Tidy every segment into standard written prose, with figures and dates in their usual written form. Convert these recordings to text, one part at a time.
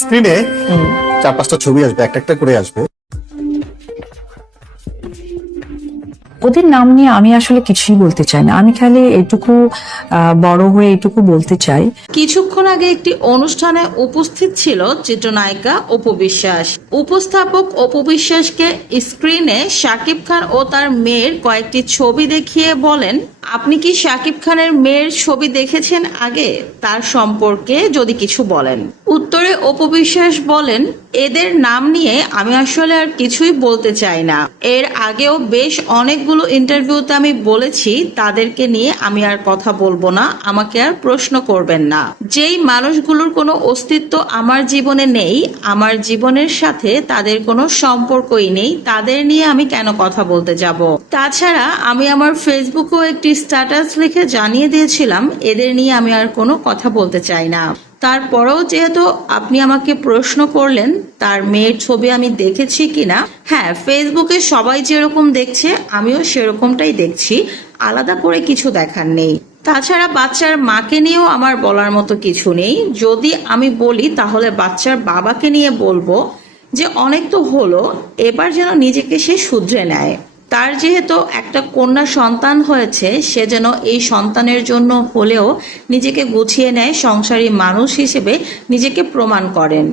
স্ক্রিনে 4-5টা ছবি আসবে, একটা একটা করে আসবে। ওদের নাম নিয়ে আমি আসলে কিছুই বলতে চাই না। আমি খালি এটুকু বড় হয়ে এটুকু বলতে চাই, কিছুক্ষণ আগে একটি অনুষ্ঠানে উপস্থিত ছিল চিত্রনায়িকা অপু বিশ্বাস। উপস্থাপক অপু বিশ্বাসকে স্ক্রিনে শাকিব খান ও তার মেয়ের কয়েকটি ছবি দেখিয়ে বলেন, আপনি কি শাকিব খানের মেয়ের ছবি দেখেছেন আগে? তার সম্পর্কে যদি কিছু বলেন। উত্তরে অপু বিশ্বাস বলেন, এদের নাম নিয়ে আমি আসলে আর কিছুই বলতে চাই না। এর আগেও বেশ অনেকগুলো ইন্টারভিউতে আমি বলেছি তাদেরকে নিয়ে আমি আর কথা বলবো না, আমাকে আর প্রশ্ন করবেন না। যেই মানুষগুলোর কোনো অস্তিত্ব আমার জীবনে নেই, আমার জীবনের সাথে তাদের কোনো সম্পর্কই নেই, তাদের নিয়ে আমি কেন কথা বলতে যাব? তাছাড়া আমি আমার ফেসবুকেও একটি স্ট্যাটাস লিখে জানিয়ে দিয়েছিলাম এদের নিয়ে আমি আর কোনো কথা বলতে চাই না। তারপরেও যেহেতু আপনি আমাকে প্রশ্ন করলেন তার মেয়ের ছবি আমি দেখেছি কিনা, হ্যাঁ, ফেসবুকে সবাই যেরকম দেখছে আমিও সেরকমটাই দেখছি, আলাদা করে কিছু দেখার নেই। তাছাড়া বাচ্চার মাকে নিয়েও আমার বলার মতো কিছু নেই। যদি আমি বলি তাহলে বাচ্চার বাবাকে নিয়ে বলবো যে অনেক তো হলো, এবার যেন নিজেকে সে শুধরে নেয়। তার যেহেতু একটা কন্যা সন্তান হয়েছে, সে যেন এই সন্তানের জন্য হলেও নিজেকে গুছিয়ে নেয়, সংসারী মানুষ হিসেবে নিজেকে প্রমাণ করেন।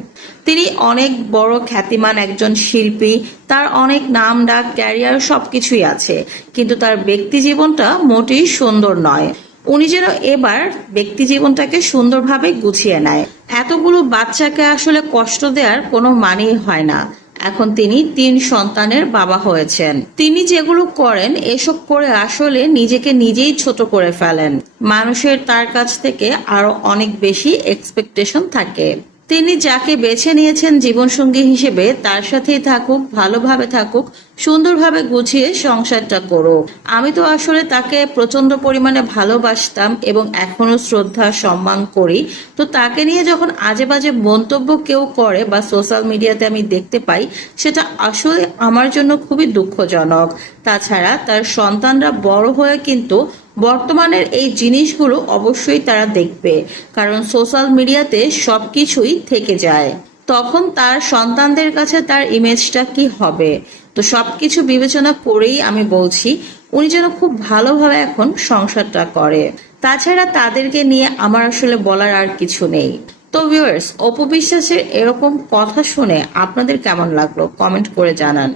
তিনি অনেক বড় খ্যাতিমান একজন শিল্পী, তার অনেক নাম ডাক ক্যারিয়ার সবকিছুই আছে, কিন্তু তার ব্যক্তি জীবনটা মোটেই সুন্দর নয়। উনি যেন এবার ব্যক্তি জীবনটাকে সুন্দরভাবে গুছিয়ে নেয়। এতগুলো বাচ্চাকে আসলে কষ্ট দেওয়ার কোনো মানেই হয় না। এখন তিনি 3 সন্তানের বাবা হয়েছেন। তিনি যেগুলো করেন এসব করে আসলে নিজেকে নিজেই ছোট করে ফেলেন। মানুষের তার কাছ থেকে আরো অনেক বেশি এক্সপেকটেশন থাকে। তিনি যাকে বেছে নিয়েছেন জীবনসঙ্গী হিসেবে তার সাথেই থাকুক, ভালোভাবে থাকুক, সুন্দরভাবে গুছিয়ে সংসারটা করুক। আমি তো আসলে তাকে প্রচন্ড পরিমাণে ভালোবাসতাম এবং এখনো শ্রদ্ধা সম্মান করি। তো তাকে নিয়ে যখন আজে বাজে মন্তব্য কেউ করে বা সোশ্যাল মিডিয়াতে আমি দেখতে পাই, সেটা আসলে আমার জন্য খুবই দুঃখজনক। তাছাড়া তার সন্তানরা বড় হয়ে কিন্তু বর্তমানের এই জিনিসগুলো অবশ্যই তারা দেখবে, কারণ সোশ্যাল মিডিয়াতে সবকিছুই থেকে যায়। তখন তার সন্তানদের কাছে তার ইমেজটা কি হবে? তো সবকিছু বিবেচনা করেই আমি বলছি উনি যেন খুব ভালোভাবে এখন সংসারটা করে। তাছাড়া তাদেরকে নিয়ে আমার আসলে বলার আর কিছু নেই। তো ভিউয়ার্স, অপু বিশ্বাসের এরকম কথা শুনে আপনাদের কেমন লাগলো কমেন্ট করে জানান।